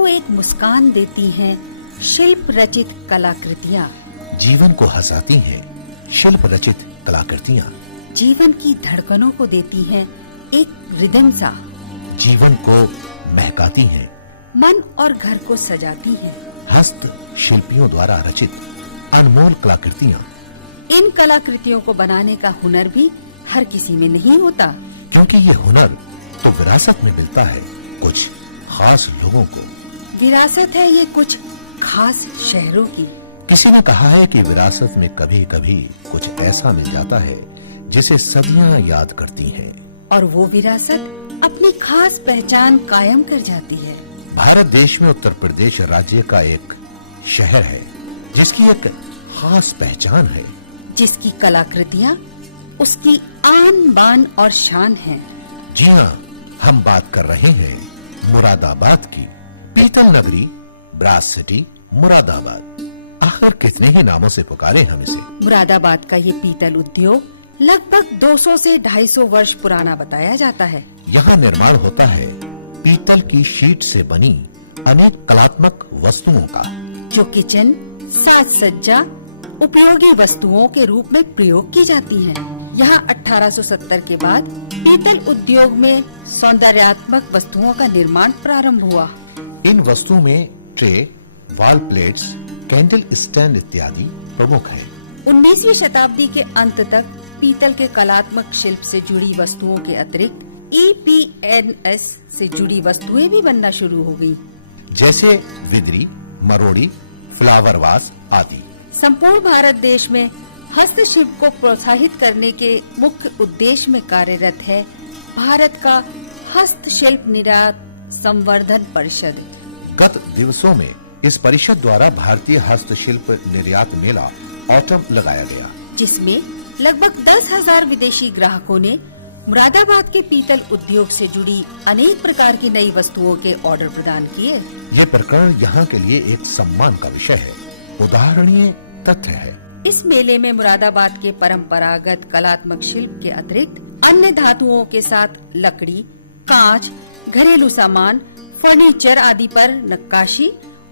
को एक मुस्कान देती हैं शिल्प रचित कलाकृतियाँ। जीवन को हंसाती हैं शिल्प रचित कलाकृतियाँ। जीवन की धड़कनों को देती हैं एक रिदम सा। जीवन को महकाती हैं मन और घर को सजाती हैं हस्त शिल्पियों द्वारा रचित अनमोल कलाकृतियाँ। इन कलाकृतियों को बनाने का हुनर भी हर किसी में नहीं होता, क्योंकि ये हुनर तो विरासत में मिलता है कुछ खास लोगों को। विरासत है ये कुछ खास शहरों की। किसी ने कहा है कि विरासत में कभी कभी कुछ ऐसा मिल जाता है जिसे सदियां याद करती हैं, और वो विरासत अपनी खास पहचान कायम कर जाती है। भारत देश में उत्तर प्रदेश राज्य का एक शहर है जिसकी एक खास पहचान है, जिसकी कलाकृतियाँ उसकी आन बान और शान हैं। जी हाँ, हम बात कर रहे हैं मुरादाबाद की। पीतल नगरी, ब्रास सिटी, मुरादाबाद। आखिर कितने ही नामों से पुकारे हम इसे। मुरादाबाद का ये पीतल उद्योग लगभग 200 से 250 वर्ष पुराना बताया जाता है। यहाँ निर्माण होता है पीतल की शीट से बनी अनेक कलात्मक वस्तुओं का, जो किचन, साज सज्जा, उपयोगी वस्तुओं के रूप में प्रयोग की जाती हैं। यहाँ 1870 के बाद पीतल उद्योग में सौंदर्यात्मक वस्तुओं का निर्माण प्रारंभ हुआ। इन वस्तुओं में tray, wall plates, candle stand इत्यादि प्रमुख हैं। 19वीं शताब्दी के अंत तक पीतल के कलात्मक शिल्प से जुड़ी वस्तुओं के अतिरिक्त EPNS से जुड़ी वस्तुएं भी बनना शुरू हो गयी, जैसे विदरी, मरोड़ी, फ्लावर वास आदि। संपूर्ण भारत देश में हस्तशिल्प को प्रोत्साहित करने के मुख्य उद्देश्य में कार्यरत है भारत का हस्तशिल्प निर्यात संवर्धन परिषद। गत दिवसों में इस परिषद द्वारा भारतीय हस्तशिल्प निर्यात मेला ऑटम लगाया गया, जिसमें लगभग 10,000 विदेशी ग्राहकों ने मुरादाबाद के पीतल उद्योग से जुड़ी अनेक प्रकार की नई वस्तुओं के ऑर्डर प्रदान किए। ये प्रकरण यहाँ के लिए एक सम्मान का विषय है, उदाहरणीय तथ्य है। इस मेले में मुरादाबाद के परंपरागत कलात्मक शिल्प के अतिरिक्त अन्य धातुओं के साथ लकड़ी, कांच, घरेलू सामान, फर्नीचर आदि पर नक्काशी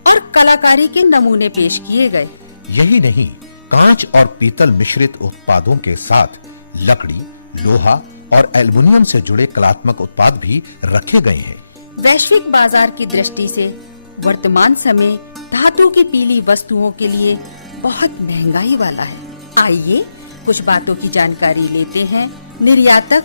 और कलाकारी के नमूने पेश किए गए। यही नहीं, कांच और पीतल मिश्रित उत्पादों के साथ लकड़ी, लोहा और एल्युमिनियम से जुड़े कलात्मक उत्पाद भी रखे गए हैं। वैश्विक बाजार की दृष्टि से वर्तमान समय धातु की पीली वस्तुओं के लिए बहुत महंगाई वाला है। आइए कुछ बातों की जानकारी लेते हैं निर्यातक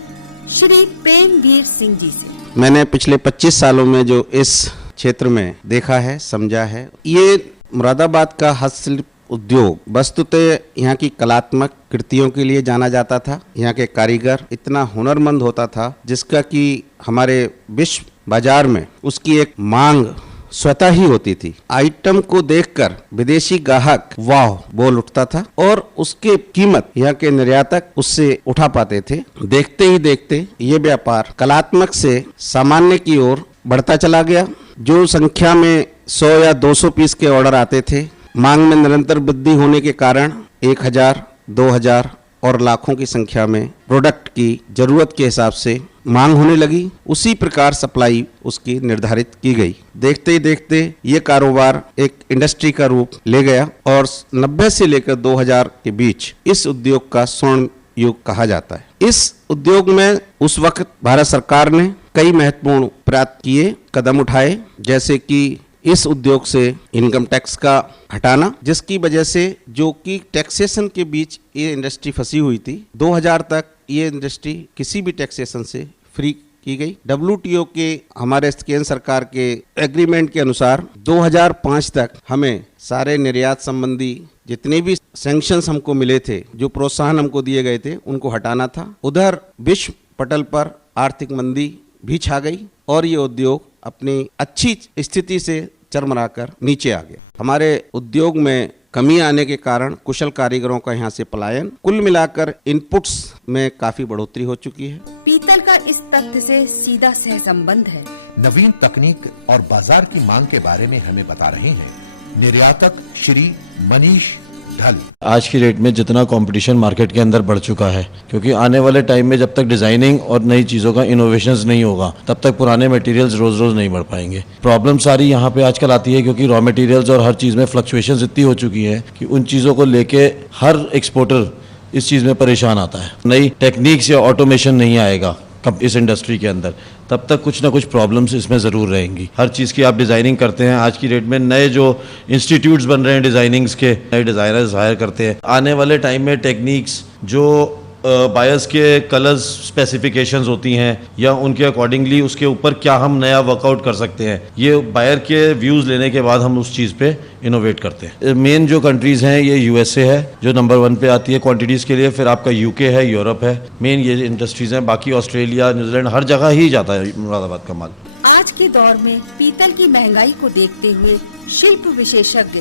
श्री प्रेमवीर सिंह जी से। मैंने पिछले 25 सालों में जो इस क्षेत्र में देखा है, समझा है, ये मुरादाबाद का हस्तशिल्प उद्योग वस्तुतः यहाँ की कलात्मक कृतियों के लिए जाना जाता था। यहाँ के कारीगर इतना हुनरमंद होता था जिसका कि हमारे विश्व बाजार में उसकी एक मांग स्वतः ही होती थी। आइटम को देखकर विदेशी ग्राहक वाह बोल उठता था और उसके कीमत यहाँ के निर्यातक उससे उठा पाते थे। देखते ही देखते ये व्यापार कलात्मक से सामान्य की ओर बढ़ता चला गया। जो संख्या में 100 या 200 पीस के ऑर्डर आते थे, मांग में निरंतर वृद्धि होने के कारण 1000, 2000 और लाखों की संख्या में प्रोडक्ट की जरूरत के हिसाब से मांग होने लगी। उसी प्रकार सप्लाई उसकी निर्धारित की गई। देखते ही देखते ये कारोबार एक इंडस्ट्री का रूप ले गया और 90 से लेकर 2000 के बीच इस उद्योग का स्वर्ण युग कहा जाता है। इस उद्योग में उस वक्त भारत सरकार ने कई महत्वपूर्ण प्रयास किए, कदम उठाए, जैसे कि इस उद्योग से इनकम टैक्स का हटाना, जिसकी वजह से जो कि टैक्सेशन के बीच ये इंडस्ट्री फंसी हुई थी। 2000 तक ये इंडस्ट्री किसी भी टैक्सेशन से फ्री की गई। WTO के हमारे केंद्र सरकार के एग्रीमेंट के अनुसार 2005 तक हमें सारे निर्यात संबंधी जितने भी सैंक्शंस हमको मिले थे, जो प्रोत्साहन हमको दिए गए थे, उनको हटाना था। उधर विश्व पटल पर आर्थिक मंदी भी छा गई और ये उद्योग अपनी अच्छी स्थिति से चरमराकर नीचे आ गया। हमारे उद्योग में कमी आने के कारण कुशल कारीगरों का यहाँ से पलायन, कुल मिलाकर इनपुट्स में काफी बढ़ोतरी हो चुकी है। पीतल का इस तथ्य से सीधा सहसंबंध है। नवीन तकनीक और बाजार की मांग के बारे में हमें बता रहे हैं निर्यातक श्री मनीष ढल। आज की डेट में जितना कंपटीशन मार्केट के अंदर बढ़ चुका है, क्योंकि आने वाले टाइम में जब तक डिजाइनिंग और नई चीज़ों का इनोवेशंस नहीं होगा तब तक पुराने मटेरियल्स रोज रोज नहीं बढ़ पाएंगे। प्रॉब्लम सारी यहाँ पे आजकल आती है क्योंकि रॉ मटेरियल्स और हर चीज़ में फ्लक्चुएशंस इतनी हो चुकी हैं कि उन चीज़ों को लेके हर एक्सपोर्टर इस चीज़ में परेशान आता है। नई टेक्निक्स या ऑटोमेशन नहीं आएगा इस इंडस्ट्री के अंदर तब तक कुछ ना कुछ प्रॉब्लम्स इसमें ज़रूर रहेंगी। हर चीज़ की आप डिज़ाइनिंग करते हैं, आज की डेट में नए जो इंस्टीट्यूट्स बन रहे हैं डिज़ाइनिंग्स के, नए डिज़ाइनर्स हायर करते हैं। आने वाले टाइम में टेक्निक्स जो बायर्स के कलर्स स्पेसिफिकेशंस होती हैं या उनके अकॉर्डिंगली उसके ऊपर क्या हम नया वर्कआउट कर सकते हैं, ये बायर के व्यूज़ लेने के बाद हम उस चीज़ पे इनोवेट करते हैं। मेन जो कंट्रीज़ हैं ये यूएसए है जो नंबर 1 पे आती है क्वांटिटीज़ के लिए, फिर आपका यूके है, यूरोप है, मेन ये इंडस्ट्रीज़ हैं। बाकी ऑस्ट्रेलिया, न्यूजीलैंड, हर जगह ही जाता है मुरादाबाद का माल। आज के दौर में पीतल की महंगाई को देखते हुए शिल्प विशेषज्ञ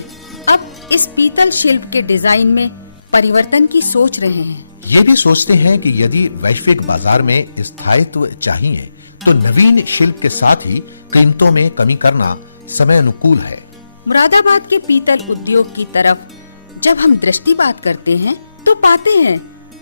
अब इस पीतल शिल्प के डिजाइन में परिवर्तन की सोच रहे हैं। ये भी सोचते हैं कि यदि वैश्विक बाजार में स्थायित्व चाहिए तो नवीन शिल्प के साथ ही कीमतों में कमी करना समय अनुकूल है। मुरादाबाद के पीतल उद्योग की तरफ जब हम दृष्टिपात करते हैं तो पाते हैं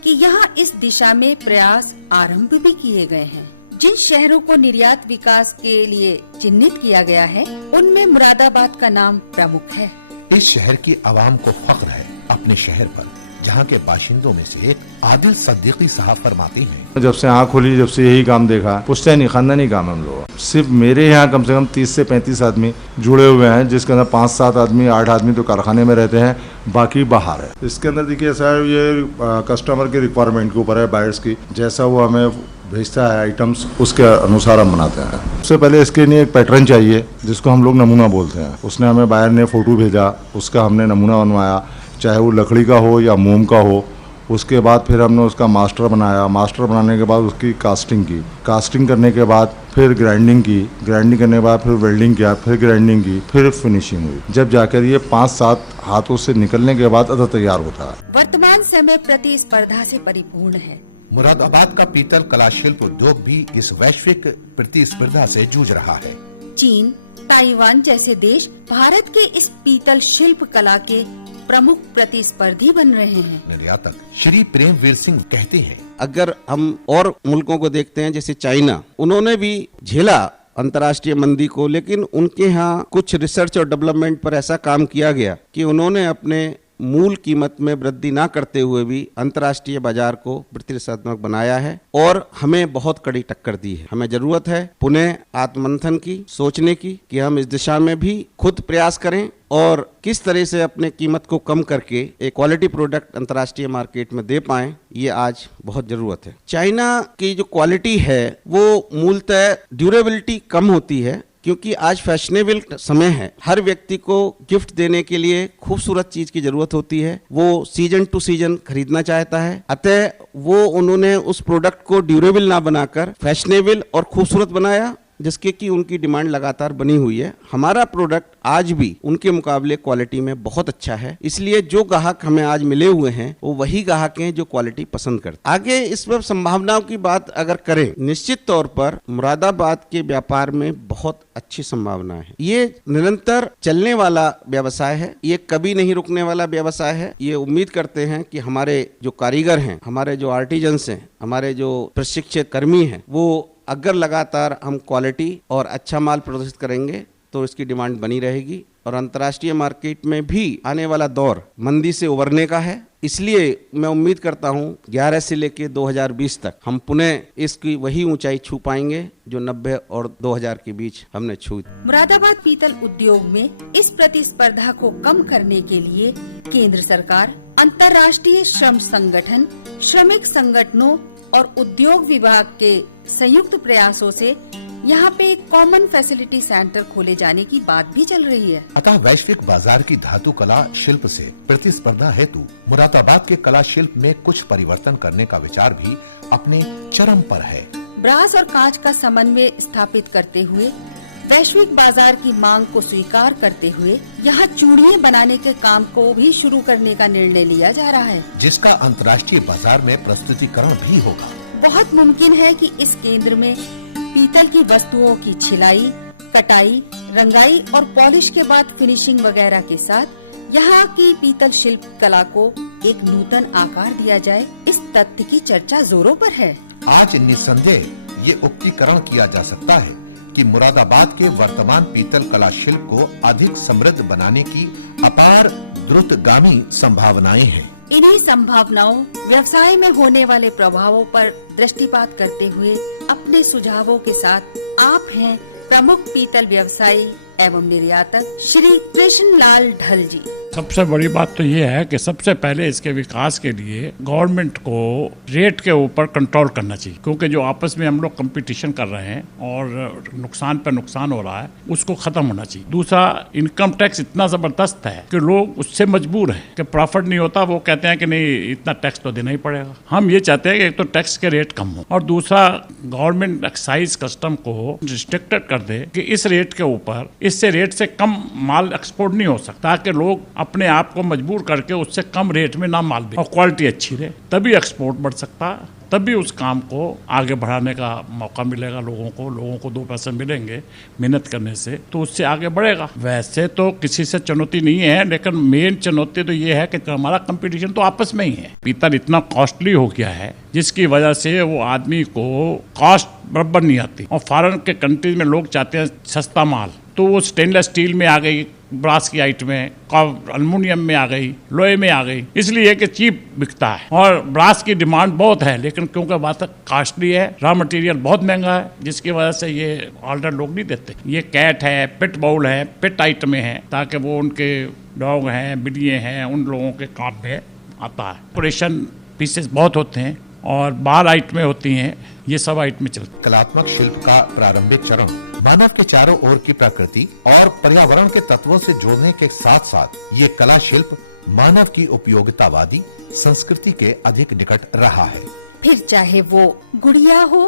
कि यहाँ इस दिशा में प्रयास आरंभ भी किए गए हैं। जिन शहरों को निर्यात विकास के लिए चिन्हित किया गया है उनमें मुरादाबाद का नाम प्रमुख है। इस शहर की आवाम को फख्र है अपने शहर पर, जहाँ के बाशिंदों में से एक आदिल सद्दीकी साहब फरमाते हैं, जब से आँख खोली जब से यही काम देखा, पुश्तैनी खानदानी काम हम लोग। सिर्फ मेरे यहाँ कम से कम 30 से 35 आदमी जुड़े हुए हैं, जिसके अंदर 5-7 आदमी 8 आदमी तो कारखाने में रहते हैं, बाकी बाहर है। इसके अंदर देखिए सर, ये कस्टमर की रिक्वायरमेंट के ऊपर है, बायर्स की, जैसा वो हमें भेजता है आइटम्स उसके अनुसार हम बनाते हैं। उससे पहले इसके लिए एक पैटर्न चाहिए जिसको हम लोग नमूना बोलते हैं। उसने हमें बायर ने फ़ोटो भेजा, उसका हमने नमूना बनवाया, चाहे वो लकड़ी का हो या मोम का हो। उसके बाद फिर हमने उसका मास्टर बनाया, मास्टर बनाने के बाद उसकी कास्टिंग की, कास्टिंग करने के बाद फिर ग्राइंडिंग की, ग्राइंडिंग करने के बाद फिर वेल्डिंग किया, फिर ग्राइंडिंग की, फिर फिनिशिंग हुई। जब जाकर ये 5-7 हाथों से निकलने के बाद अदा तैयार होता है। वर्तमान समय प्रतिस्पर्धा से परिपूर्ण है। मुरादाबाद का पीतल कला शिल्प उद्योग भी इस वैश्विक प्रतिस्पर्धा से जूझ रहा है। चीन, ताइवान जैसे देश भारत के इस पीतल शिल्प कला के प्रमुख प्रतिस्पर्धी बन रहे हैं। निर्यातक श्री प्रेमवीर सिंह कहते हैं, अगर हम और मुल्कों को देखते हैं जैसे चाइना, उन्होंने भी झेला अंतर्राष्ट्रीय मंदी को, लेकिन उनके यहाँ कुछ रिसर्च और डेवलपमेंट पर ऐसा काम किया गया कि उन्होंने अपने मूल कीमत में वृद्धि ना करते हुए भी अंतर्राष्ट्रीय बाजार को प्रतिस्पर्धात्मक बनाया है और हमें बहुत कड़ी टक्कर दी है। हमें जरूरत है पुनः आत्ममंथन की, सोचने की कि हम इस दिशा में भी खुद प्रयास करें और किस तरह से अपने कीमत को कम करके एक क्वालिटी प्रोडक्ट अंतर्राष्ट्रीय मार्केट में दे पाएं, ये आज बहुत जरूरत है। चाइना की जो क्वालिटी है वो मूलतः ड्यूरेबिलिटी कम होती है, क्योंकि आज फैशनेबल समय है, हर व्यक्ति को गिफ्ट देने के लिए खूबसूरत चीज की जरूरत होती है, वो सीजन टू सीजन खरीदना चाहता है। अतः वो उन्होंने उस प्रोडक्ट को ड्यूरेबल ना बनाकर फैशनेबल और खूबसूरत बनाया, जिसके की उनकी डिमांड लगातार बनी हुई है। हमारा प्रोडक्ट आज भी उनके मुकाबले क्वालिटी में बहुत अच्छा है, इसलिए जो ग्राहक हमें आज मिले हुए हैं वो वही ग्राहक हैं जो क्वालिटी पसंद करते हैं। आगे इस पर संभावनाओं की बात अगर करें, निश्चित तौर पर मुरादाबाद के व्यापार में बहुत अच्छी संभावना है। ये निरंतर चलने वाला व्यवसाय है, ये कभी नहीं रुकने वाला व्यवसाय है। ये उम्मीद करते हैं कि हमारे जो कारीगर हैं, हमारे जो आर्टिजन्स हैं, हमारे जो प्रशिक्षित कर्मी हैं, वो अगर लगातार हम क्वालिटी और अच्छा माल प्रदर्शित करेंगे तो इसकी डिमांड बनी रहेगी और अंतर्राष्ट्रीय मार्केट में भी आने वाला दौर मंदी से उबरने का है। इसलिए मैं उम्मीद करता हूं 11 से लेकर 2020 तक हम पुनः इसकी वही ऊंचाई छू पाएंगे जो 90 और 2000 के बीच हमने छू। मुरादाबाद पीतल उद्योग में इस प्रतिस्पर्धा को कम करने के लिए केंद्र सरकार, अंतर्राष्ट्रीय श्रम संगठन, श्रमिक संगठनों और उद्योग विभाग के संयुक्त प्रयासों से यहाँ पे एक कॉमन फैसिलिटी सेंटर खोले जाने की बात भी चल रही है। अतः वैश्विक बाजार की धातु कला शिल्प से प्रतिस्पर्धा हेतु मुरादाबाद के कला शिल्प में कुछ परिवर्तन करने का विचार भी अपने चरम पर है। ब्रास और कांच का समन्वय स्थापित करते हुए, वैश्विक बाजार की मांग को स्वीकार करते हुए यहाँ चूड़ियाँ बनाने के काम को भी शुरू करने का निर्णय लिया जा रहा है, जिसका अंतर्राष्ट्रीय बाजार में प्रस्तुतिकरण भी होगा। बहुत मुमकिन है कि इस केंद्र में पीतल की वस्तुओं की छिलाई, कटाई, रंगाई और पॉलिश के बाद फिनिशिंग वगैरह के साथ यहाँ की पीतल शिल्प कला को एक नूतन आकार दिया जाए, इस तथ्य की चर्चा जोरों पर है। आज निस्संदेह ये उक्तिकरण किया जा सकता है कि मुरादाबाद के वर्तमान पीतल कला शिल्प को अधिक समृद्ध बनाने की अपार द्रुतगामी संभावनाएं हैं। इन्हीं संभावनाओं, व्यवसाय में होने वाले प्रभावों पर दृष्टिपात करते हुए अपने सुझावों के साथ आप हैं प्रमुख पीतल व्यवसायी एवं निर्यातक श्री कृष्णलाल ढल जी। सबसे बड़ी बात तो ये है कि सबसे पहले इसके विकास के लिए गवर्नमेंट को रेट के ऊपर कंट्रोल करना चाहिए, क्योंकि जो आपस में हम लोग कंपटीशन कर रहे हैं और नुकसान पे नुकसान हो रहा है, उसको खत्म होना चाहिए। दूसरा, इनकम टैक्स इतना जबरदस्त है कि लोग उससे मजबूर हैं कि प्रॉफिट नहीं होता, वो कहते हैं कि नहीं इतना टैक्स तो देना ही पड़ेगा। हम ये चाहते हैं कि एक तो टैक्स के रेट कम हो और दूसरा गवर्नमेंट एक्साइज कस्टम को रिस्ट्रिक्टेड कर दे कि इस रेट के ऊपर, इससे रेट से कम माल एक्सपोर्ट नहीं हो सकता, ताकि लोग अपने आप को मजबूर करके उससे कम रेट में ना माल दे और क्वालिटी अच्छी रहे, तभी एक्सपोर्ट बढ़ सकता, तभी उस काम को आगे बढ़ाने का मौका मिलेगा लोगों को 2 पैसे मिलेंगे मेहनत करने से, तो उससे आगे बढ़ेगा। वैसे तो किसी से चुनौती नहीं है, लेकिन मेन चुनौती तो ये है कि हमारा कंपटीशन तो आपस में ही है। पीतल इतना कॉस्टली हो गया है जिसकी वजह से वो आदमी को कॉस्ट बराबर नहीं आती, और फॉरेन के कंट्रीज में लोग चाहते हैं सस्ता माल, तो वो स्टेनलेस स्टील में आ गई, ब्रास की आइट में, एल्युमिनियम में आ गई, लोहे में आ गई, इसलिए कि चीप बिकता है। और ब्रास की डिमांड बहुत है, लेकिन क्योंकि बात कॉस्टली है, रॉ मटेरियल बहुत महंगा है, जिसकी वजह से ये ऑर्डर लोग नहीं देते। ये कैट है, पिट बाउल है, पिट आइटमें हैं, ताकि वो उनके डॉग हैं, बिल्लियाँ हैं, उन लोगों के काम में आता है। ऑपरेशन पीसेस बहुत होते हैं और बाहर आइटमें होती हैं, ये सब आइटमें चलती। कलात्मक शिल्प का प्रारंभिक चरण मानव के चारों ओर की प्रकृति और पर्यावरण के तत्वों से जोड़ने के साथ साथ ये कला शिल्प मानव की उपयोगितावादी संस्कृति के अधिक निकट रहा है। फिर चाहे वो गुड़िया हो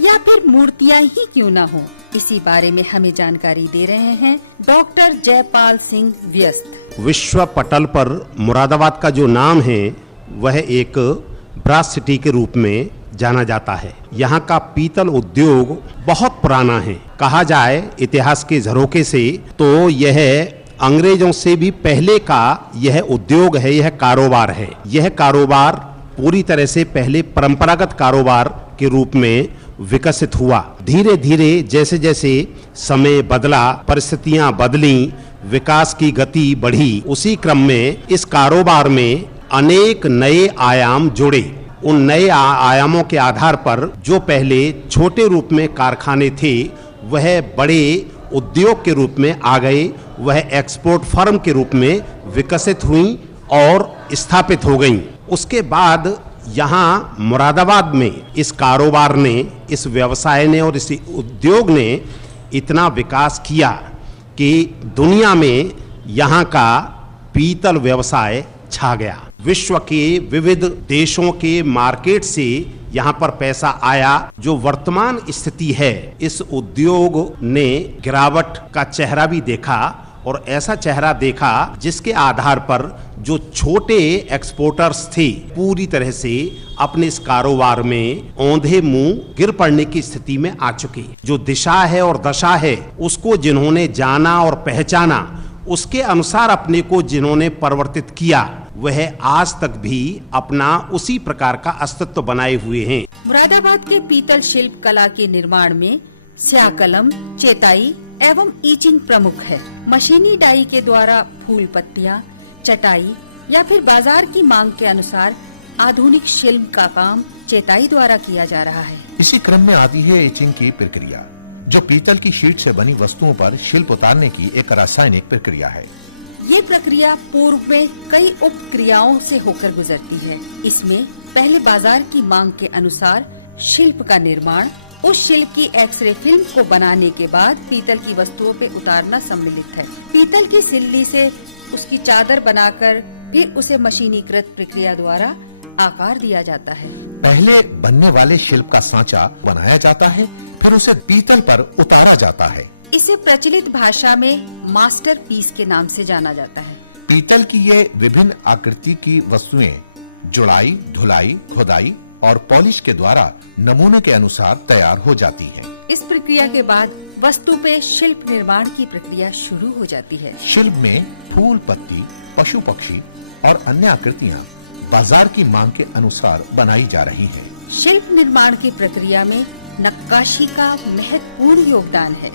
या फिर मूर्तियाँ ही क्यों ना हो, इसी बारे में हमें जानकारी दे रहे हैं डॉक्टर जयपाल सिंह व्यस्त। विश्व पटल पर मुरादाबाद का जो नाम है वह एक ब्रास सिटी के रूप में जाना जाता है। यहाँ का पीतल उद्योग बहुत पुराना है। कहा जाए इतिहास के झरोखे से तो यह अंग्रेजों से भी पहले का यह उद्योग है, यह कारोबार है। यह कारोबार पूरी तरह से पहले परंपरागत कारोबार के रूप में विकसित हुआ। धीरे धीरे जैसे जैसे समय बदला, परिस्थितियां बदली, विकास की गति बढ़ी, उसी क्रम में इस कारोबार में अनेक नए आयाम जुड़े। उन नए आयामों के आधार पर जो पहले छोटे रूप में कारखाने थे वह बड़े उद्योग के रूप में आ गए, वह एक्सपोर्ट फर्म के रूप में विकसित हुई और स्थापित हो गईं। उसके बाद यहाँ मुरादाबाद में इस कारोबार ने, इस व्यवसाय ने और इस उद्योग ने इतना विकास किया कि दुनिया में यहाँ का पीतल व्यवसाय छा गया। विश्व के विविध देशों के मार्केट से यहाँ पर पैसा आया। जो वर्तमान स्थिति है, इस उद्योग ने गिरावट का चेहरा भी देखा और ऐसा चेहरा देखा जिसके आधार पर जो छोटे एक्सपोर्टर्स थे पूरी तरह से अपने इस कारोबार में औंधे मुंह गिर पड़ने की स्थिति में आ चुके। जो दिशा है और दशा है उसको जिन्होंने जाना और पहचाना, उसके अनुसार अपने को जिन्होंने परिवर्तित किया, वह आज तक भी अपना उसी प्रकार का अस्तित्व बनाए हुए हैं। मुरादाबाद के पीतल शिल्प कला के निर्माण में स्याह कलम, चेताई एवं ईचिंग प्रमुख है। मशीनी डाई के द्वारा फूल पत्तियां, चटाई या फिर बाजार की मांग के अनुसार आधुनिक शिल्प का काम चेताई द्वारा किया जा रहा है। इसी क्रम में आती है एचिंग की प्रक्रिया, जो पीतल की शीट से बनी वस्तुओं पर शिल्प उतारने की एक रासायनिक प्रक्रिया है। ये प्रक्रिया पूर्व में कई उपक्रियाओं से होकर गुजरती है। इसमें पहले बाजार की मांग के अनुसार शिल्प का निर्माण, उस शिल्प की एक्सरे फिल्म को बनाने के बाद पीतल की वस्तुओं पे उतारना सम्मिलित है। पीतल की सिल्ली से उसकी चादर बनाकर फिर उसे मशीनीकृत प्रक्रिया द्वारा आकार दिया जाता है। पहले बनने वाले शिल्प का सांचा बनाया जाता है, फिर उसे पीतल पर उतारा जाता है। इसे प्रचलित भाषा में मास्टर पीस के नाम से जाना जाता है। पीतल की ये विभिन्न आकृति की वस्तुएं जुड़ाई, धुलाई, खुदाई और पॉलिश के द्वारा नमूने के अनुसार तैयार हो जाती हैं। इस प्रक्रिया के बाद वस्तु पे शिल्प निर्माण की प्रक्रिया शुरू हो जाती है। शिल्प में फूल, पत्ती, पशु पक्षी और अन्य आकृतियाँ बाजार की मांग के अनुसार बनाई जा रही हैं। शिल्प निर्माण की प्रक्रिया में नक्काशी का महत्वपूर्ण योगदान है।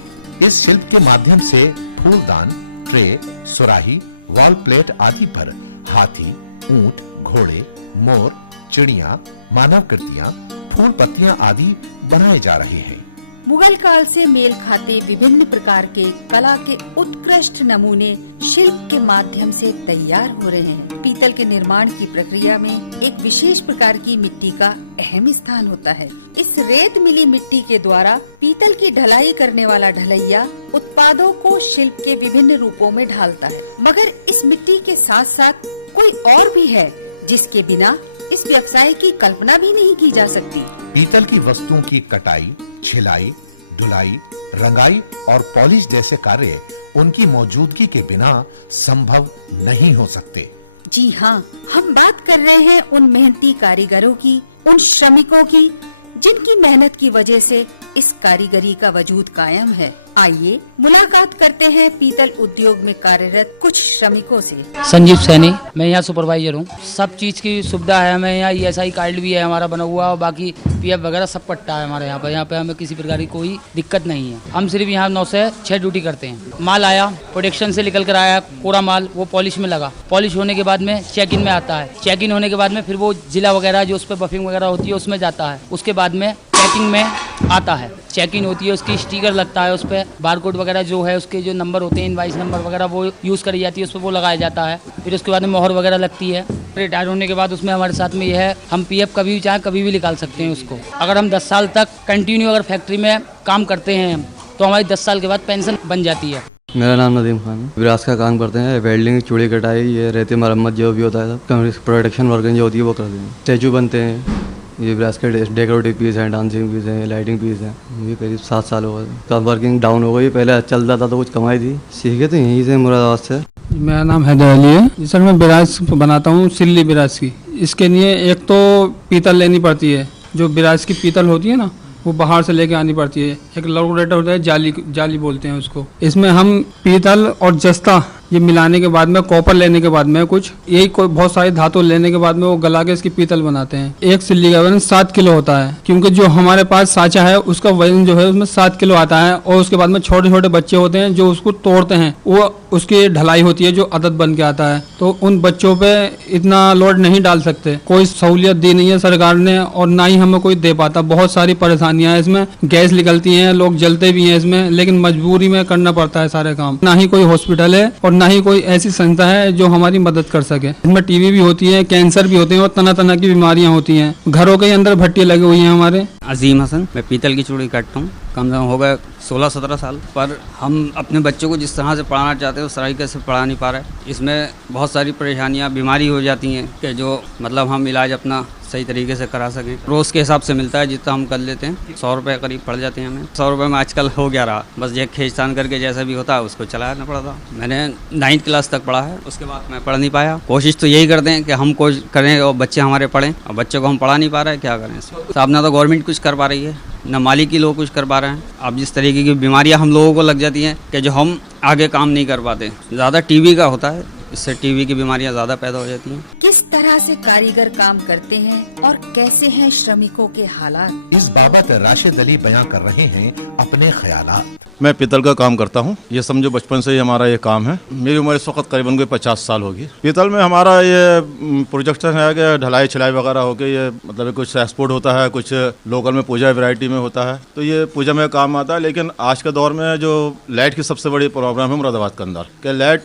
इस शिल्प के माध्यम से फूलदान, ट्रे, सुराही, वॉल प्लेट आदि पर हाथी, ऊंट, घोड़े, मोर, चिड़िया, मानव कृतियाँ, फूल पत्तियाँ आदि बनाए जा रहे हैं। मुगल काल से मेल खाते विभिन्न प्रकार के कला के उत्कृष्ट नमूने शिल्प के माध्यम से तैयार हो रहे हैं। पीतल के निर्माण की प्रक्रिया में एक विशेष प्रकार की मिट्टी का अहम स्थान होता है। इस रेत मिली मिट्टी के द्वारा पीतल की ढलाई करने वाला ढलैया उत्पादों को शिल्प के विभिन्न रूपों में ढालता है। मगर इस मिट्टी के साथ साथ कोई और भी है जिसके बिना इस व्यवसाय की कल्पना भी नहीं की जा सकती। पीतल की वस्तुओं की कटाई, छिलाई, धुलाई, रंगाई और पॉलिश जैसे कार्य उनकी मौजूदगी के बिना संभव नहीं हो सकते। जी हाँ, हम बात कर रहे हैं उन मेहनती कारीगरों की, उन श्रमिकों की जिनकी मेहनत की वजह से इस कारीगरी का वजूद कायम है। आइए मुलाकात करते हैं पीतल उद्योग में कार्यरत कुछ श्रमिकों से। संजीव सैनी, मैं यहाँ सुपरवाइजर हूँ। सब चीज की सुविधा है हमें यहाँ। ESI कार्ड भी है हमारा बना हुआ और बाकी PF वगैरह सब पट्टा है हमारे यहाँ पे। यहाँ पे हमें किसी प्रकार की कोई दिक्कत नहीं है। हम सिर्फ यहाँ 9 से 6 ड्यूटी करते हैं। माल आया, प्रोडक्शन से निकल कर आया, पूरा माल वो पॉलिश में लगा। पॉलिश होने के बाद में चेक इन में आता है। चेक इन होने के बाद में फिर वो जिला वगैरह जो उस पर बफिंग वगैरह होती है उसमें जाता है। उसके बाद में पैकिंग में आता है, चेक इन होती है, उसकी स्टिकर लगता है, उस पर बारकोड वगैरह जो है उसके जो नंबर होते हैं, इनवाइस नंबर वगैरह वो यूज़ करी जाती है, उस पर वो लगाया जाता है। फिर उसके बाद में मोहर वगैरह लगती है। रिटायर होने के बाद उसमें हमारे साथ में ये है, हम PF कभी भी चाहें कभी भी निकाल सकते हैं उसको। अगर हम 10 साल तक कंटिन्यू अगर फैक्ट्री में काम करते हैं तो हमारी 10 साल के बाद पेंशन बन जाती है। मेरा नाम नदीम खान है। विरासत का काम करते हैं, वेल्डिंग, चूड़ी कटाई, ये रेती मरम्मत जो भी होता है सब प्रोडक्शन वर्किंग जो होती है वो करते हैं। स्टैचू बनते हैं, ये विरासत के डेकोरेटिव पीस हैं, डांसिंग पीस हैं, लाइटिंग पीस हैं। ये करीब 7 साल हो गए। कब वर्किंग डाउन हो गई, पहले चलता था तो कुछ कमाई थी, सीखे तो यहीं से मुरादाबाद से। मेरा नाम हैदर अली है सर। मैं बिरास बनाता हूँ, सिल्ली बिरास की। इसके लिए एक तो पीतल लेनी पड़ती है, जो बिरास की पीतल होती है ना वो बाहर से लेके आनी पड़ती है। एक लौरेटर होता है, जाली बोलते हैं उसको। इसमें हम पीतल और जस्ता ये मिलाने के बाद में, कॉपर लेने के बाद में, कुछ यही कोई बहुत सारी धातु लेने के बाद में वो गला के इसकी पीतल बनाते हैं। एक सिल्ली का वजन 7 किलो होता है, क्योंकि जो हमारे पास साँचा है उसका वजन जो है उसमें 7 किलो आता है। और उसके बाद में छोटे छोटे बच्चे होते हैं जो उसको तोड़ते हैं, वो उसकी ढलाई होती है जो अदद बन के आता है। तो उन बच्चों पे इतना लोड नहीं डाल सकते। कोई सहूलियत दी नहीं है सरकार ने और ना ही हमें कोई दे पाता। बहुत सारी परेशानियां हैं इसमें, गैस निकलती हैं, लोग जलते भी हैं इसमें, लेकिन मजबूरी में करना पड़ता है सारे काम। ना ही कोई हॉस्पिटल है और ना ही कोई ऐसी संस्था है जो हमारी मदद कर सके। इसमें TB भी होती है, कैंसर भी होते हैं और तरह तरह की बीमारियां होती हैं। घरों के अंदर भट्टी लगी हुई हैं हमारे। अजीम हसन, मैं पीतल की चूड़ी काटता हूँ। कम से कम हो गए 16-17 साल। पर हम अपने बच्चों को जिस तरह से पढ़ाना चाहते हैं उस तरीके से पढ़ा नहीं पा रहे। इसमें बहुत सारी परेशानियाँ, बीमारी हो जाती हैं कि जो मतलब हम इलाज अपना सही तरीके से करा सकें। रोज़ के हिसाब से मिलता है जितना हम कर लेते हैं। 100 रुपये करीब पड़ जाते हैं हमें। 100 रुपये में आजकल हो गया रहा, बस ये खींचतान करके जैसा भी होता है उसको चलाना पड़ा था। मैंने 9th क्लास तक पढ़ा है, उसके बाद मैं पढ़ नहीं पाया। कोशिश तो यही करते हैं कि हम कोशिश करें और बच्चे हमारे पढ़ें, और बच्चों को हम पढ़ा नहीं पा रहे हैं, क्या करें। साहब ना तो गवर्नमेंट कुछ कर पा रही है, न मालिकी लोग कुछ कर पा रहे हैं। अब जिस तरीके की बीमारियां हम लोगों को लग जाती हैं कि जो हम आगे काम नहीं कर पाते। ज़्यादा TB का होता है, इससे TB की बीमारियां ज़्यादा पैदा हो जाती हैं। किस तरह से कारीगर काम करते हैं और कैसे हैं श्रमिकों के हालात, इस बाबत राशिद अली बयां कर रहे हैं अपने ख्यालात। मैं पीतल का काम करता हूँ, ये समझो बचपन से ही हमारा ये काम है। मेरी उम्र इस वक्त करीबन कोई 50 साल होगी। पीतल में हमारा ये प्रोजेक्शन है कि ढलाई छिलाई वगैरह होकर ये मतलब कुछ एक्सपोर्ट होता है, कुछ लोकल में पूजा वैरायटी में होता है, तो ये पूजा में काम आता है। लेकिन आज के दौर में जो लाइट की सबसे बड़ी प्रॉब्लम है मुरादाबाद के अंदर, कि लाइट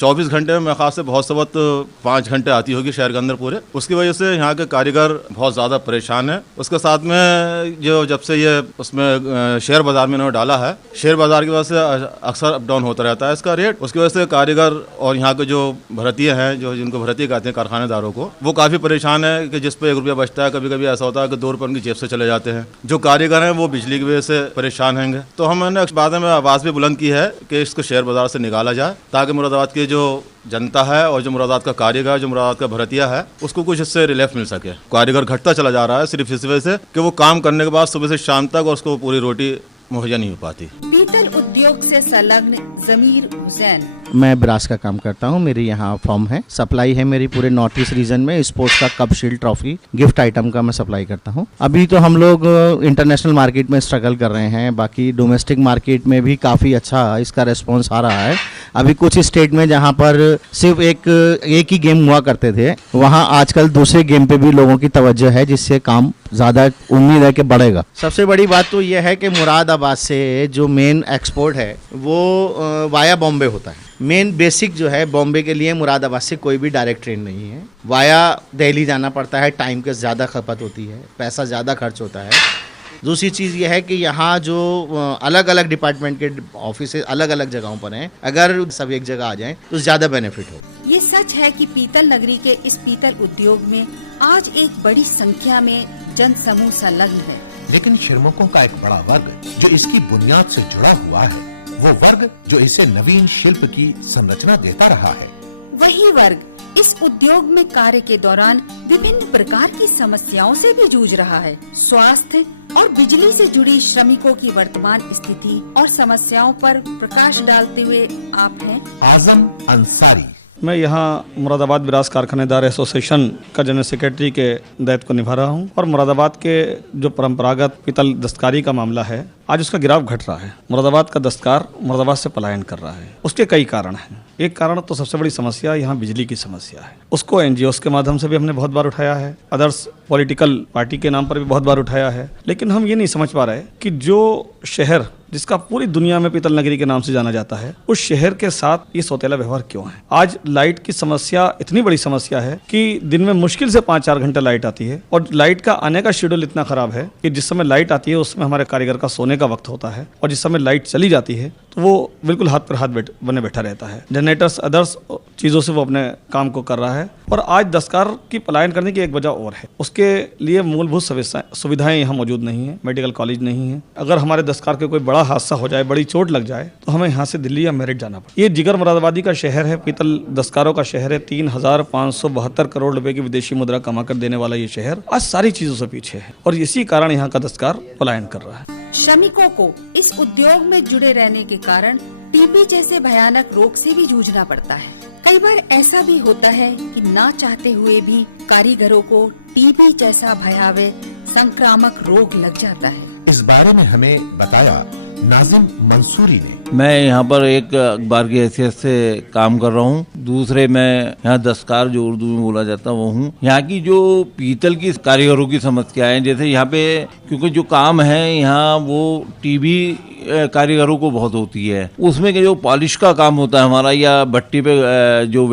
24 घंटे में खास से बहुत से वक्त 5 घंटे आती होगी शहर के अंदर पूरे। उसकी वजह से यहाँ के कारीगर बहुत ज़्यादा परेशान है। उसके साथ में जो जब से ये उसमें शेयर बाजार में इन्होंने डाला है, शेयर बाजार की वजह से अक्सर अप डाउन होता रहता है इसका रेट। उसकी वजह से कारीगर और यहाँ के जो भरतीय हैं, जो जिनको भरतीय कहते हैं कारखानेदारों को, वो काफ़ी परेशान है कि जिस पे 1 रुपया बचता है, कभी कभी ऐसा होता है कि 2 रुपये उनकी जेब से चले जाते हैं। जो कारीगर हैं वो बिजली की वजह से परेशान होंगे। तो हमने बाद में आवाज़ भी बुलंद की है कि इसको शेयर बाजार से निकाला जाए, ताकि मुरादाबाद की जो जनता है और जो मुरादाबाद का कारीगर, जो मुरादाबाद का भरतिया है, उसको कुछ इससे रिलीफ मिल सके। कारीगर घटता चला जा रहा है सिर्फ इस वजह से कि वो काम करने के बाद सुबह से शाम तक और उसको पूरी रोटी मुहैया नहीं हो पाती। पीतल उद्योग से संलग्न जमीर हुसैन। मैं ब्रास का काम करता हूँ, मेरी यहाँ फॉर्म है, सप्लाई है मेरी पूरे नॉर्थ ईस्ट रीजन में। स्पोर्ट्स का cup, shield, trophy, gift item का मैं सप्लाई करता हूँ। अभी तो हम लोग इंटरनेशनल मार्केट में स्ट्रगल कर रहे हैं, बाकी डोमेस्टिक मार्केट में भी काफ़ी अच्छा इसका रिस्पॉन्स आ रहा है। अभी कुछ स्टेट में जहाँ पर सिर्फ एक ही गेम हुआ करते थे, वहाँ आजकल दूसरे गेम पे भी लोगों की तवज्जो है, जिससे काम ज़्यादा उम्मीद है कि बढ़ेगा। सबसे बड़ी बात तो यह है कि मुरादाबाद से जो मेन एक्सपोर्ट है वो वाया बॉम्बे होता है। मेन बेसिक जो है बॉम्बे के लिए मुरादाबाद से कोई भी डायरेक्ट ट्रेन नहीं है, वाया दिल्ली जाना पड़ता है, टाइम के ज़्यादा खपत होती है, पैसा ज़्यादा खर्च होता है। दूसरी चीज़ ये है कि यहाँ जो अलग अलग डिपार्टमेंट के ऑफिस अलग अलग जगहों पर हैं, अगर सब एक जगह आ जाएं तो ज़्यादा बेनिफिट हो। ये सच है कि पीतल नगरी के इस पीतल उद्योग में आज एक बड़ी संख्या में जन समूह संलग्न है, लेकिन श्रमिकों का एक बड़ा वर्ग जो इसकी बुनियाद से जुड़ा हुआ है, वो वर्ग जो इसे नवीन शिल्प की संरचना देता रहा है। वही वर्ग इस उद्योग में कार्य के दौरान विभिन्न प्रकार की समस्याओं से भी जूझ रहा है। स्वास्थ्य और बिजली से जुड़ी श्रमिकों की वर्तमान स्थिति और समस्याओं पर प्रकाश डालते हुए आप हैं आजम अंसारी। मैं यहाँ मुरादाबाद ब्रास कारखानेदार एसोसिएशन का जनरल सेक्रेटरी के दायित्व को निभा रहा हूँ और मुरादाबाद के जो परंपरागत पीतल दस्तकारी का मामला है, आज उसका गिराव घट रहा है। मुरादाबाद का दस्तकार मुरादाबाद से पलायन कर रहा है। उसके कई कारण हैं। एक कारण तो सबसे बड़ी समस्या यहाँ बिजली की समस्या है। उसको एनजीओस के माध्यम से भी हमने बहुत बार उठाया है, अदर्स पॉलिटिकल पार्टी के नाम पर भी बहुत बार उठाया है, लेकिन हम ये नहीं समझ पा रहे कि जो शहर जिसका पूरी दुनिया में पीतल नगरी के नाम से जाना जाता है, उस शहर के साथ ये सौतेला व्यवहार क्यों है। आज लाइट की समस्या इतनी बड़ी समस्या है कि दिन में मुश्किल से 5-4 घंटे लाइट आती है और लाइट का आने का शेड्यूल इतना खराब है कि जिस समय लाइट आती है उसमें हमारे कारीगर का सोने का वक्त होता है और जिस समय लाइट चली जाती है तो वो बिल्कुल हाथ पर हाथ बने बैठा रहता है। जनरेटर्स अदर्स चीज़ों से वो अपने काम को कर रहा है और आज दस्तकार की पलायन करने की एक वजह और है, उसके लिए मूलभूत सुविधाएं यहाँ मौजूद नहीं है, मेडिकल कॉलेज नहीं है। अगर हमारे दस्तकार के कोई बड़ा हादसा हो जाए, बड़ी चोट लग जाए तो हमें यहाँ से दिल्ली या मेरठ जाना पड़े। ये जिगर मुरादाबादी का शहर है, पीतल दस्तकारों का शहर है। 3,572 करोड़ रुपए की विदेशी मुद्रा कमा कर देने वाला ये शहर आज सारी चीजों से पीछे है और इसी कारण यहाँ का दस्तकार पलायन कर रहा है। श्रमिकों को इस उद्योग में जुड़े रहने के कारण टीबी जैसे भयानक रोग से भी जूझना पड़ता है। कई बार ऐसा भी होता है कि ना चाहते हुए भी कारीगरों को टीबी जैसा भयावह संक्रामक रोग लग जाता है। इस बारे में हमें बताया नाजिम मंसूरी ने। मैं यहाँ पर एक अखबार की हैसियत से काम कर रहा हूँ, दूसरे मैं यहाँ दस्तकार जो उर्दू में बोला जाता है वो हूँ। यहाँ की जो पीतल की कारीगरों की समस्या है, जैसे यहाँ पे क्योंकि जो काम है यहाँ वो टीबी कारीगरों को बहुत होती है, उसमें के जो पॉलिश का काम होता है हमारा या भट्टी पे जो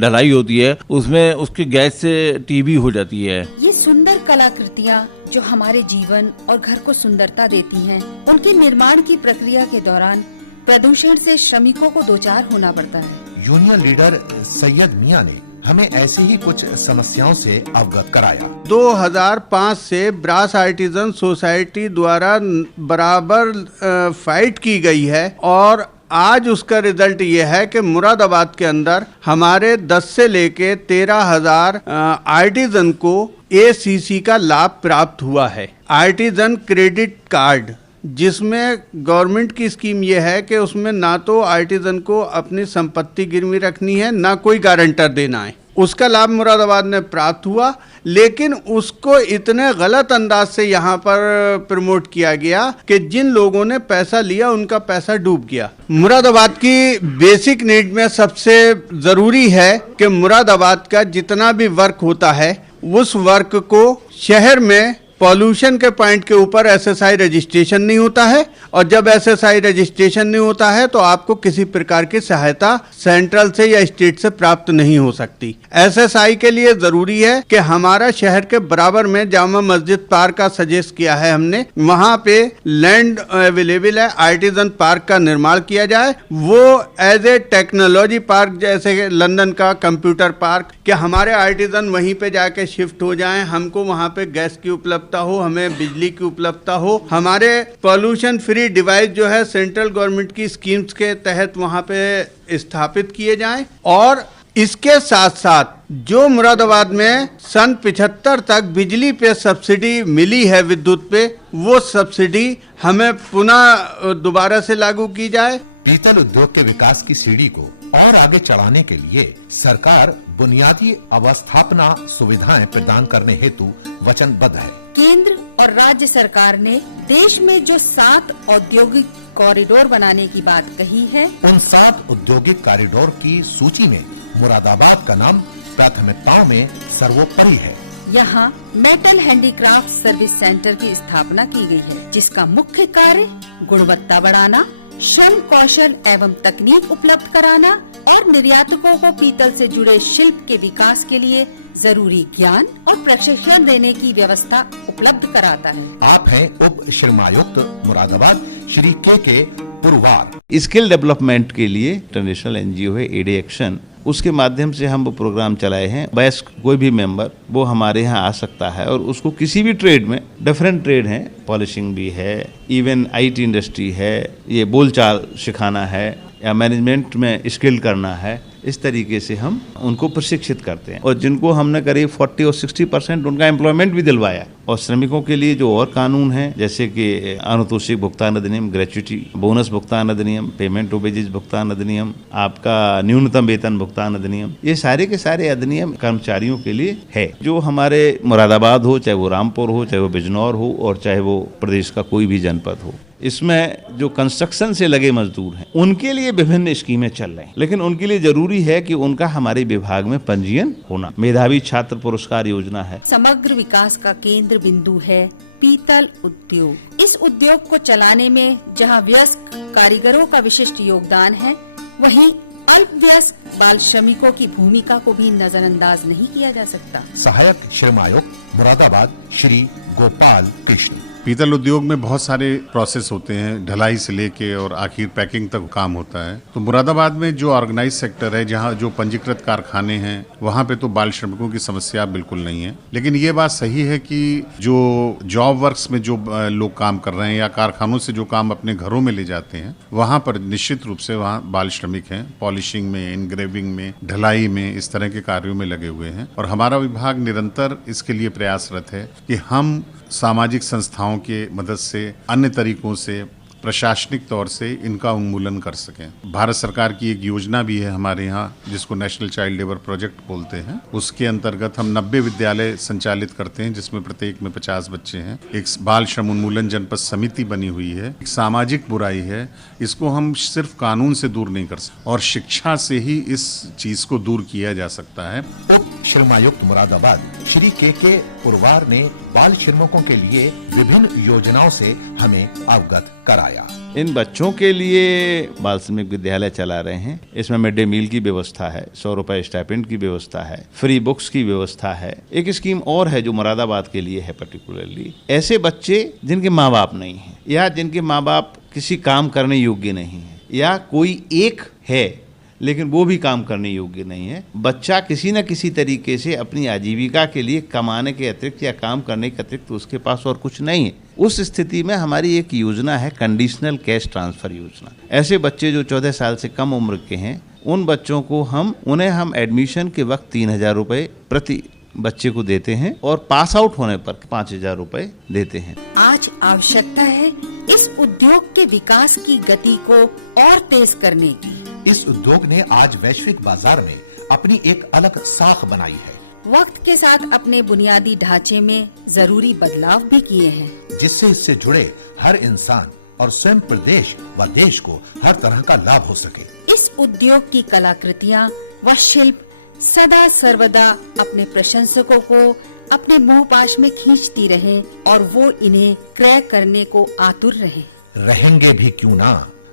ढलाई होती है उसमें उसकी गैस से टीबी हो जाती है। ये सुंदर कलाकृतियाँ जो हमारे जीवन और घर को सुंदरता देती हैं, उनके निर्माण की प्रक्रिया के दौरान प्रदूषण से श्रमिकों को दोचार होना पड़ता है। यूनियन लीडर सैयद मियां ने हमें ऐसी ही कुछ समस्याओं से अवगत कराया। 2005 से ब्रास आर्टिजन सोसाइटी द्वारा बराबर फाइट की गई है और आज उसका रिजल्ट ये है कि मुरादाबाद के अंदर हमारे 10 से लेके 13,000 आर्टिजन को ACC का लाभ प्राप्त हुआ है। आर्टिजन क्रेडिट कार्ड, जिसमें गवर्नमेंट की स्कीम यह है कि उसमें ना तो आर्टिजन को अपनी संपत्ति गिरवी रखनी है, ना कोई गारंटर देना है। उसका लाभ मुरादाबाद में प्राप्त हुआ, लेकिन उसको इतने गलत अंदाज से यहाँ पर प्रमोट किया गया कि जिन लोगों ने पैसा लिया उनका पैसा डूब गया। मुरादाबाद की बेसिक नीड में सबसे ज़रूरी है कि मुरादाबाद का जितना भी वर्क होता है उस वर्क को शहर में पॉल्यूशन के पॉइंट के ऊपर SSI रजिस्ट्रेशन नहीं होता है और जब SSI रजिस्ट्रेशन नहीं होता है तो आपको किसी प्रकार की सहायता सेंट्रल से या स्टेट से प्राप्त नहीं हो सकती। SSI के लिए जरूरी है कि हमारा शहर के बराबर में जामा मस्जिद पार्क का सजेस्ट किया है हमने, वहां पे लैंड अवेलेबल है, आर्टिजन पार्क का निर्माण किया जाए। वो एज ए टेक्नोलॉजी पार्क, जैसे लंदन का कंप्यूटर पार्क, कि हमारे आर्टिजन वहीं पे जाके शिफ्ट हो जाएं, हमको वहां पे गैस की उपलब्धता हो, हमें बिजली की उपलब्धता हो, हमारे पॉल्यूशन फ्री डिवाइस जो है सेंट्रल गवर्नमेंट की स्कीम्स के तहत वहां पे स्थापित किए जाएं और इसके साथ साथ जो मुरादाबाद में सन 75 तक बिजली पे सब्सिडी मिली है विद्युत पे, वो सब्सिडी हमें पुनः दोबारा से लागू की जाए। पीतल उद्योग के विकास की सीढ़ी को और आगे चढ़ाने के लिए सरकार बुनियादी अवस्थापना सुविधाएं प्रदान करने हेतु वचनबद्ध है। केंद्र और राज्य सरकार ने देश में जो 7 औद्योगिक कॉरिडोर बनाने की बात कही है, उन 7 औद्योगिक कॉरिडोर की सूची में मुरादाबाद का नाम प्राथमिकताओं में सर्वोपरि है। यहाँ मेटल हैंडीक्राफ्ट सर्विस सेंटर की स्थापना की गई है, जिसका मुख्य कार्य गुणवत्ता बढ़ाना, श्रम कौशल एवं तकनीक उपलब्ध कराना और निर्यातकों को पीतल से जुड़े शिल्प के विकास के लिए जरूरी ज्ञान और प्रशिक्षण देने की व्यवस्था उपलब्ध कराता है। आप हैं उप श्रमायुक्त मुरादाबाद श्री के पुरवार। स्किल डेवलपमेंट के लिए इंटरनेशनल एनजीओ है एडी एक्शन, उसके माध्यम से हम वो प्रोग्राम चलाए हैं। वयस्क कोई भी मेंबर वो हमारे यहाँ आ सकता है और उसको किसी भी ट्रेड में, डिफरेंट ट्रेड हैं, पॉलिशिंग भी है, इवन आईटी इंडस्ट्री है, ये बोलचाल सिखाना है या मैनेजमेंट में स्किल करना है, इस तरीके से हम उनको प्रशिक्षित करते हैं। और जिनको हमने करीब 40 और 60% उनका एम्प्लॉयमेंट भी दिलवाया। और श्रमिकों के लिए जो और कानून हैं, जैसे कि अनुतोषिक भुगतान अधिनियम, ग्रेच्युटी बोनस भुगतान अधिनियम, पेमेंट ऑफ वेजेज भुगतान अधिनियम, आपका न्यूनतम वेतन भुगतान अधिनियम, ये सारे के सारे अधिनियम कर्मचारियों के लिए है। जो हमारे मुरादाबाद हो, चाहे वो रामपुर हो, चाहे वो बिजनौर हो और चाहे वो प्रदेश का कोई भी जनपद हो, इसमें जो कंस्ट्रक्शन से लगे मजदूर हैं उनके लिए विभिन्न स्कीमें चल रही हैं, लेकिन उनके लिए जरूरी है कि उनका हमारे विभाग में पंजीयन होना। मेधावी छात्र पुरस्कार योजना है। समग्र विकास का केंद्र बिंदु है पीतल उद्योग। इस उद्योग को चलाने में जहां वयस्क कारीगरों का विशिष्ट योगदान है, वहीं अल्प वयस्क बाल श्रमिकों की भूमिका को भी नजरअंदाज नहीं किया जा सकता। सहायक श्रमायुक्त मुरादाबाद श्री गोपाल कृष्ण। पीतल उद्योग में बहुत सारे प्रोसेस होते हैं, ढलाई से लेके और आखिर पैकिंग तक काम होता है। तो मुरादाबाद में जो ऑर्गेनाइज सेक्टर है, जहाँ जो पंजीकृत कारखाने हैं, वहाँ पे तो बाल श्रमिकों की समस्या बिल्कुल नहीं है। लेकिन ये बात सही है कि जो जॉब वर्क्स में जो लोग काम कर रहे हैं या कारखानों से जो काम अपने घरों में ले जाते हैं, वहाँ पर निश्चित रूप से वहाँ बाल श्रमिक हैं। पॉलिशिंग में, इनग्रेविंग में, ढलाई में, इस तरह के कार्यों में लगे हुए हैं। और हमारा विभाग निरंतर इसके लिए प्रयासरत है कि हम सामाजिक संस्थाओं के मदद से, अन्य तरीकों से, प्रशासनिक तौर से इनका उन्मूलन कर सकें। भारत सरकार की एक योजना भी है हमारे यहाँ, जिसको नेशनल चाइल्ड लेबर प्रोजेक्ट बोलते हैं। उसके अंतर्गत हम 90 विद्यालय संचालित करते हैं, जिसमें प्रत्येक में 50 बच्चे हैं। एक बाल श्रम उन्मूलन जनपद समिति बनी हुई है। एक सामाजिक बुराई है, इसको हम सिर्फ कानून से दूर नहीं कर सकते और शिक्षा से ही इस चीज को दूर किया जा सकता है। उप श्रमायुक्त मुरादाबाद श्री के पुरवार ने बाल श्रमिकों के लिए विभिन्न योजनाओं से हमें अवगत कराया। इन बच्चों के लिए बाल श्रमिक विद्यालय चला रहे हैं। इसमें मिड डे मील की व्यवस्था है, 100 रुपए स्टाइपेंड की व्यवस्था है, फ्री बुक्स की व्यवस्था है। एक स्कीम और है जो मुरादाबाद के लिए है पर्टिकुलरली, ऐसे बच्चे जिनके माँ बाप नहीं हैं या जिनके माँ बाप किसी काम करने योग्य नहीं है, या कोई एक है लेकिन वो भी काम करने योग्य नहीं है। बच्चा किसी न किसी तरीके से अपनी आजीविका के लिए कमाने के अतिरिक्त या काम करने के अतिरिक्त उसके पास और कुछ नहीं है। उस स्थिति में हमारी एक योजना है कंडीशनल कैश ट्रांसफर योजना। ऐसे बच्चे जो 14 साल से कम उम्र के हैं, उन बच्चों को उन्हें हम एडमिशन के वक्त 3,000 रुपये प्रति बच्चे को देते हैं और पास आउट होने पर 5,000 रुपये देते हैं। आज आवश्यकता है इस उद्योग के विकास की गति को और तेज करने की। इस उद्योग ने आज वैश्विक बाजार में अपनी एक अलग साख बनाई है। वक्त के साथ अपने बुनियादी ढांचे में जरूरी बदलाव भी किए हैं, जिससे इससे जुड़े हर इंसान और स्वयं प्रदेश व देश को हर तरह का लाभ हो सके। इस उद्योग की कलाकृतियाँ व शिल्प सदा सर्वदा अपने प्रशंसकों को अपने मुंह पाश में खींचती रहे और वो इन्हें क्रय करने को आतुर रहेंगे भी क्यों ना,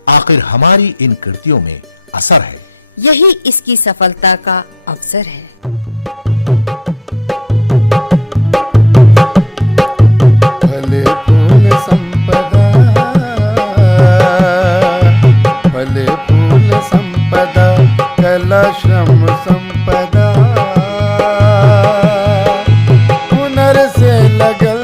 आखिर हमारी इन कृतियों में असर है। यही इसकी सफलता का अवसर है। भले फूल संपदा, भले फूल संपदा, कला श्रम संपदा, हुनर से लगल